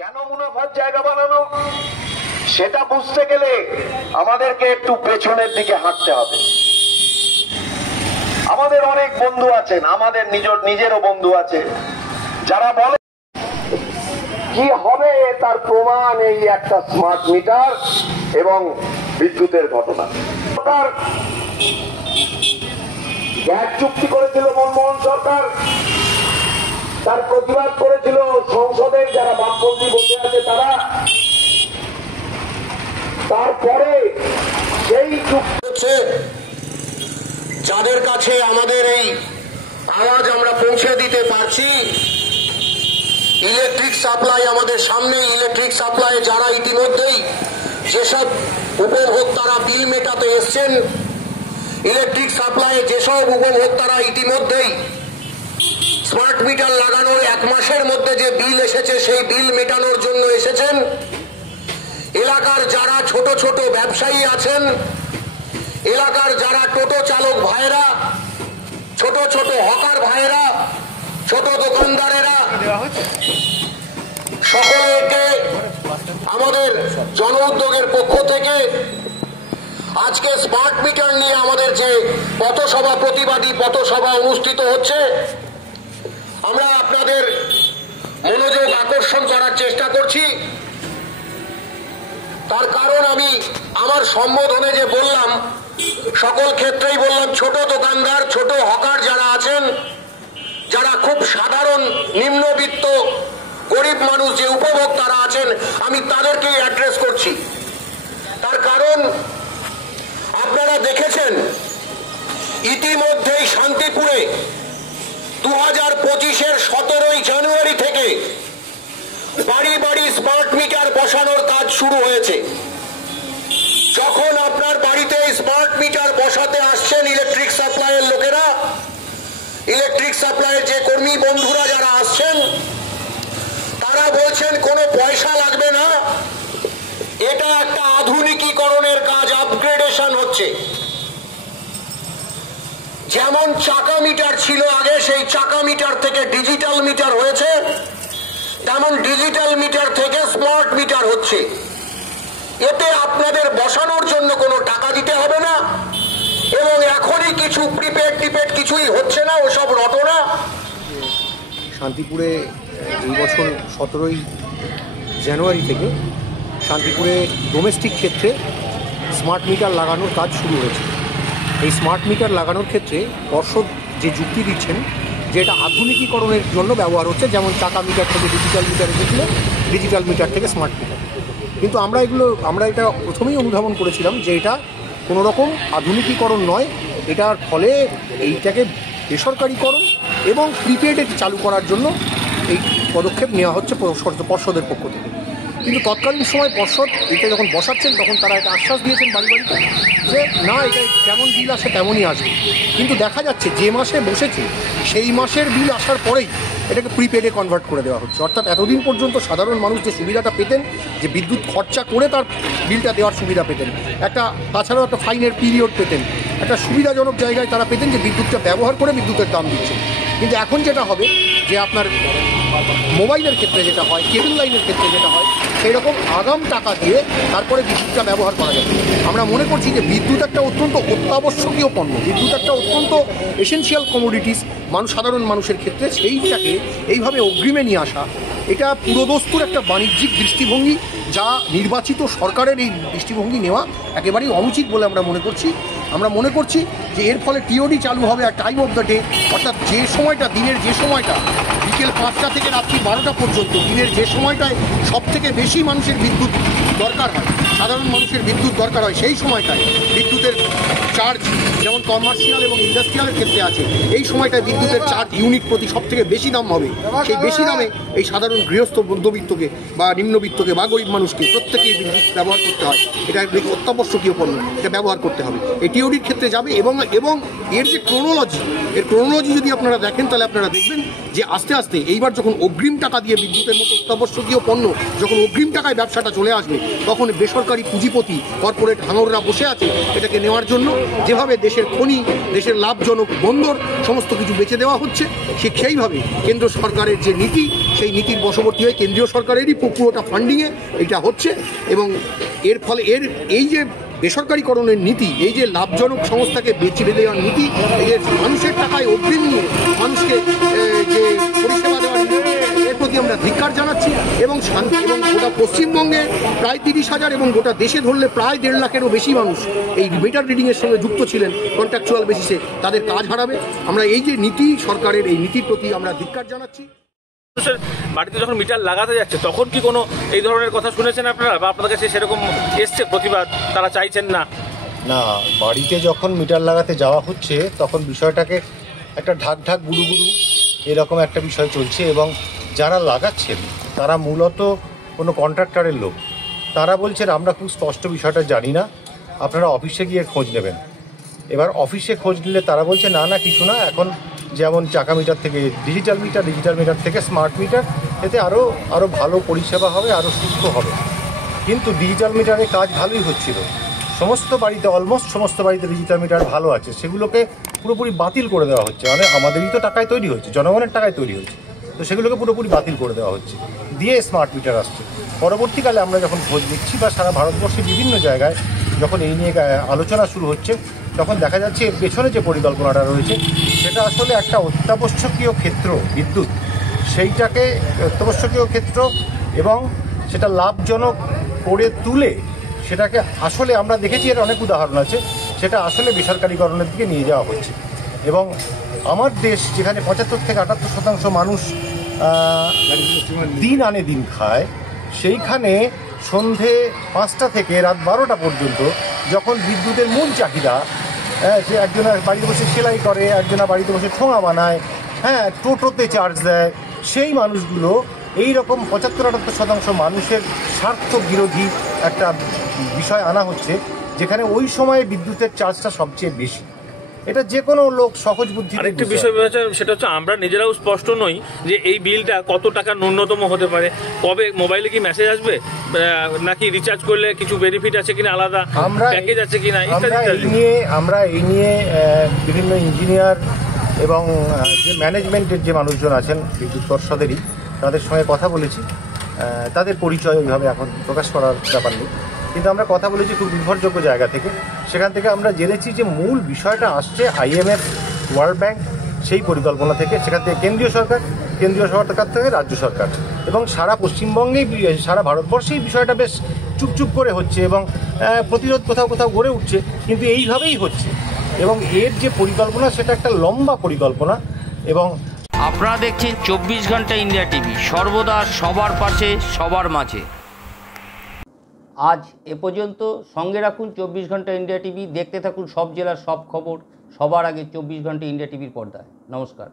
কেন মুনাফার জায়গা বানানো সেটা বুঝতে গেলে আমাদেরকে একটু পেছনের দিকে হাঁটতে হবে। আমাদের অনেক বন্ধু আছেন, আমাদের নিজেরও বন্ধু আছে, যারা বলে কি হবে তার প্রমাণ এই একটা স্মার্ট মিটার এবং বিদ্যুতের ঘটনা। গ্যাস চুক্তি করেছিল মনমোহন সরকার, তার প্রতিবাদ করেছিল সংসদের যারা বামপন্থী বসে আছে তারা। তারপরে সেই চুক্তি যাদের কাছে আমাদের এই আওয়াজ আমরা পৌঁছে দিতে পারছি, ইলেকট্রিক সাপ্লাই আমাদের সামনে, ইলেকট্রিক সাপ্লাই যারা ইতিমধ্যেই যেসব উপভোক্তারা বিল মেটাতে এসছেন, ইলেকট্রিক সাপ্লাই যেসব উপভোক্তারা ইতিমধ্যেই স্মার্ট মিটার লাগানোর 1 মাসের মধ্যে যে বিল এসেছে সেই বিল মেটানোর জন্য এসেছেন, এলাকার যারা ছোট ছোট ব্যবসায়ী আছেন, এলাকার যারা টোটো চালক ভাইরা, ছোট ছোট হকার ভাইরা, ছোট দোকানদারেরা, সকলকে আমাদের জন উদ্যোগের পক্ষ থেকে আজকে স্মার্ট মিটার নিয়ে আমাদের যে পথসভা, প্রতিবাদী পথসভা অনুষ্ঠিত হচ্ছে, আমরা আপনাদের মনোযোগ আকর্ষণ করার চেষ্টা করছি। তার কারণ আমি আমার সম্বোধনে যে বললাম, সকল ক্ষেত্রেই বললাম ছোট দোকানদার, ছোট হকার যারা আছেন, যারা খুব সাধারণ নিম্নবিত্ত গরিব মানুষ যে উপভোক্তারা আছেন, আমি তাদেরকেই অ্যাড্রেস করছি। তার কারণ আপনারা দেখেছেন ইতিমধ্যেই শান্তিপুরে 2025-এর 17 জানুয়ারি থেকে বাড়ি বাড়ি স্মার্ট মিটার বসানোর কাজ শুরু হয়েছে। যখন আপনার বাড়িতে স্মার্ট মিটার বসাতে আসছেন ইলেকট্রিক সাপ্লাইয়ের লোকেরা, ইলেকট্রিক সাপ্লাইয়ের যে কর্মী বন্ধুরা যারা আসছেন, তারা বলছেন কোনো পয়সা লাগবে না, এটা একটা আধুনিকীকরণের কাজ, আপগ্রেডেশন হচ্ছে। যেমন চাকা মিটার ছিল আগে, সেই চাকা মিটার থেকে ডিজিটাল মিটার হয়েছে, তেমন ডিজিটাল মিটার থেকে স্মার্ট মিটার হচ্ছে। এতে আপনাদের বসানোর জন্য কোনো টাকা দিতে হবে না, এবং এখনই কিছু প্রিপেড কিছুই হচ্ছে না, ওসব রটনা। শান্তিপুরে এই বছর 17 জানুয়ারি থেকে শান্তিপুরে ডোমেস্টিক ক্ষেত্রে স্মার্ট মিটার লাগানোর কাজ শুরু হয়েছে। এই স্মার্ট মিটার লাগানোর ক্ষেত্রে পর্ষদ যে যুক্তি দিচ্ছেন যে এটা আধুনিকীকরণের জন্য ব্যবহার হচ্ছে, যেমন চাকা মিটার থেকে ডিজিটাল মিটার এসেছিল, ডিজিটাল মিটার থেকে স্মার্ট মিটার। কিন্তু আমরা এটা প্রথমেই অনুধাবন করেছিলাম যে এটা কোনো রকম আধুনিকীকরণ নয়, এটার ফলে এইটাকে বেসরকারিকরণ এবং প্রিপেডে চালু করার জন্য এই পদক্ষেপ নেওয়া হচ্ছে পর্ষদের পক্ষ থেকে। কিন্তু তৎকালীন সময় পর্ষদ এটা যখন বসাচ্ছেন তখন তারা এটা আশ্বাস দিয়েছেন বাড়ি বাড়িতে যে না, এটা যেমন বিল আসে তেমনই আসবে। কিন্তু দেখা যাচ্ছে যে মাসে বসেছে সেই মাসের বিল আসার পরেই এটাকে প্রিপেডে কনভার্ট করে দেওয়া হচ্ছে। অর্থাৎ এতদিন পর্যন্ত সাধারণ মানুষ যে সুবিধাটা পেতেন, যে বিদ্যুৎ খরচা করে তার বিলটা দেওয়ার সুবিধা পেতেন, তাছাড়াও একটা ফাইনের পিরিয়ড পেতেন, একটা সুবিধাজনক জায়গায় তারা পেতেন যে বিদ্যুৎটা ব্যবহার করে বিদ্যুতের দাম দিচ্ছে। কিন্তু এখন যেটা হবে যে আপনার মোবাইলের ক্ষেত্রে যেটা হয়, কেবল লাইনের ক্ষেত্রে যেটা হয়, সেই রকম আগাম টাকা দিয়ে তারপরে বিদ্যুৎটা ব্যবহার করা যাবে। আমরা মনে করছি যে বিদ্যুৎ একটা অত্যন্ত অত্যাবশ্যকীয় পণ্য, বিদ্যুৎ একটা অত্যন্ত এসেনশিয়াল কমোডিটিস সাধারণ মানুষের ক্ষেত্রে। সেইটাকে এইভাবে অগ্রিমে নিয়ে আসা, এটা পুরোদস্তুর একটা বাণিজ্যিক দৃষ্টিভঙ্গি, যা নির্বাচিত সরকারের এই দৃষ্টিভঙ্গি নেওয়া একেবারেই অনুচিত বলে আমরা মনে করছি। আমরা মনে করছি যে এর ফলে টিওডি চালু হবে আর টাইম অফ দ্য ডে, অর্থাৎ যে সময়টা দিনের যে সময়টা বিকেল 5টা থেকে রাত্রি 12টা পর্যন্ত, দিনের যে সময়টায় সব থেকে বেশি মানুষের বিদ্যুৎ দরকার হয়, সাধারণ মানুষের বিদ্যুৎ দরকার হয়, সেই সময়টায় বিদ্যুতের চার্জ যেমন কমার্শিয়াল এবং ইন্ডাস্ট্রিয়ালের ক্ষেত্রে আছে, এই সময়টায় বিদ্যুতের চার্জ ইউনিট প্রতি সব থেকে বেশি দাম হবে। সেই বেশি দামে এই সাধারণ গৃহস্থ মধ্যবিত্তকে বা নিম্নবিত্তকে বা গরিব মানুষকে প্রত্যেকেই বিদ্যুৎ ব্যবহার করতে হয়। এটা অত্যাবশ্যকীয় পণ্য, এটা ব্যবহার করতে হবে। এই টিওডির ক্ষেত্রে যাবে এবং এবং এর যে ক্রোনোলজি যদি আপনারা দেখেন তাহলে আপনারা দেখবেন যে আস্তে আস্তে এইবার যখন অগ্রিম টাকা দিয়ে বিদ্যুতের মতো অত্যাবশ্যকীয় পণ্য যখন অগ্রিম টাকায় ব্যবসাটা চলে আসবে, তখন বেসরকারি পুঁজিপতি কর্পোরেট হাঙররা বসে আছে এটাকে নেওয়ার জন্য। যেভাবে দেশের খনি, দেশের লাভজনক বন্দর সমস্ত কিছু বেচে দেওয়া হচ্ছে, সেইভাবে কেন্দ্র সরকারের যে নীতি, সেই নীতির বশবর্তী হয়ে কেন্দ্রীয় সরকারেরই পুরোটা ফান্ডিংয়ে এটা হচ্ছে। এবং এর ফলে এই যে বেসরকারীকরণের নীতি, এই যে লাভজনক সংস্থাকে বেছে দেওয়ার নীতি, এই যে মানুষের টাকায় অগ্রিম নিয়ে মানুষকে যে পরিষেবা দেওয়ার নীতি, এর প্রতি আমরা ধিক্কার জানাচ্ছি। এবং গোটা পশ্চিমবঙ্গে প্রায় 30,000 এবং গোটা দেশে ধরলে প্রায় 1.5 লাখেরও বেশি মানুষ এই মিটার রিডিংয়ের সঙ্গে যুক্ত ছিলেন কন্ট্রাকচুয়াল বেসিসে, তাদের কাজ হারাবে। আমরা এই যে নীতি, সরকারের এই নীতির প্রতি আমরা ধিক্কার জানাচ্ছি। বাড়িতে যখন মিটার লাগাতে যাচ্ছে তখন কি কোনো এই ধরনের কথা শুনেছেন আপনারা, বা আপনাদের কাছে সেরকম এসছে প্রতিবাদ, তারা চাইছেন না? না, বাড়িতে যখন মিটার লাগাতে যাওয়া হচ্ছে তখন বিষয়টাকে একটা ঢাক গুড়ু এরকম একটা বিষয় চলছে। এবং যারা লাগাচ্ছেন তারা মূলত কোনো কন্ট্রাক্টরের লোক। তারা বলছেন আমরা খুব স্পষ্ট বিষয়টা জানি না, আপনারা অফিসে গিয়ে খোঁজ নেবেন। এবার অফিসে খোঁজ নিলে তারা বলছে না কিছু না, এখন যেমন চাকা মিটার থেকে ডিজিটাল মিটার থেকে স্মার্ট মিটার, এতে আরও ভালো পরিষেবা হবে, আরও সুস্থ হবে। কিন্তু ডিজিটাল মিটারে কাজ ভালোই হচ্ছিল, অলমোস্ট সমস্ত বাড়িতে ডিজিটাল মিটার ভালো আছে, সেগুলোকে পুরোপুরি বাতিল করে দেওয়া হচ্ছে। মানে আমাদেরই তো টাকায় তৈরি হচ্ছে, জনগণের টাকায় তৈরি হচ্ছে, তো সেগুলোকে পুরোপুরি বাতিল করে দেওয়া হচ্ছে, দিয়ে স্মার্ট মিটার আসছে। পরবর্তীকালে আমরা যখন খোঁজ নিচ্ছি বা সারা ভারতবর্ষে বিভিন্ন জায়গায় যখন এই নিয়ে আলোচনা শুরু হচ্ছে, তখন দেখা যাচ্ছে এর পেছনে যে পরিকল্পনাটা রয়েছে সেটা আসলে একটা অত্যাবশ্যকীয় ক্ষেত্র বিদ্যুৎ, সেইটাকে অত্যাবশ্যকীয় ক্ষেত্র এবং সেটা লাভজনক করে তুলে সেটাকে আসলে আমরা দেখেছি, এর অনেক উদাহরণ আছে, সেটা আসলে বেসরকারীকরণের দিকে নিয়ে যাওয়া হচ্ছে। এবং আমার দেশ যেখানে 75 থেকে 78% মানুষ দিন আনে দিন খায়, সেইখানে সন্ধে 5টা থেকে রাত 12টা পর্যন্ত যখন বিদ্যুতের মূল চাহিদা, সে একজনের বাড়িতে বসে সেলাই করে, একজনা বাড়িতে বসে ঠোঙা বানায়, টোটোতে চার্জ দেয়, সেই মানুষগুলো এই রকম 75-78% মানুষের স্বার্থ বিরোধী একটা বিষয় আনা হচ্ছে, যেখানে ওই সময়ে বিদ্যুতের চার্জটা সবচেয়ে বেশি। এটা যে কোনো লোক সহজ বুদ্ধি। আরেকটি বিষয় সেটা হচ্ছে আমরা নিজেরাও স্পষ্ট নই যে এই বিলটা কত টাকা ন্যূনতম হতে পারে, কবে মোবাইলে কি মেসেজ আসবে, নাকি রিচার্জ করলে কিছু বেনিফিট আছে কিনা, আলাদা প্যাকেজ আছে কিনা, আমরা এই নিয়ে বিভিন্ন ইঞ্জিনিয়ার এবং যে ম্যানেজমেন্টের যে মানুষজন আছেন বিদ্যুৎ পর্ষদেরই, তাদের সঙ্গে কথা বলেছি। তাদের পরিচয় ওইভাবে এখন প্রকাশ করার ব্যাপার নেই, কিন্তু আমরা কথা বলেছি খুব নির্ভরযোগ্য জায়গা থেকে। সেখান থেকে আমরা জেনেছি যে মূল বিষয়টা আসছে IMF, ওয়ার্ল্ড ব্যাংক, সেই পরিকল্পনা থেকে, সেখান থেকে কেন্দ্রীয় সরকার থেকে রাজ্য সরকার, এবং সারা পশ্চিমবঙ্গেই, সারা ভারতবর্ষেই বিষয়টা বেশ চুপচুপ করে হচ্ছে এবং প্রতিরোধ কোথাও গড়ে উঠছে, কিন্তু এইভাবেই হচ্ছে। এবং এর যে পরিকল্পনা সেটা একটা লম্বা পরিকল্পনা। এবং আপনারা দেখছেন 24 ঘন্টা ইন্ডিয়া টিভি, সর্বদা সবার পাশে, সবার মাঝে। আজ এ পর্যন্ত। সঙ্গে রাখুন 24 ঘন্টা ইন্ডিয়া টিভি, দেখতে থাকুন সব জেলার সব খবর সবার আগে 24 ঘন্টা ইন্ডিয়া টিভির পর্দায়। নমস্কার।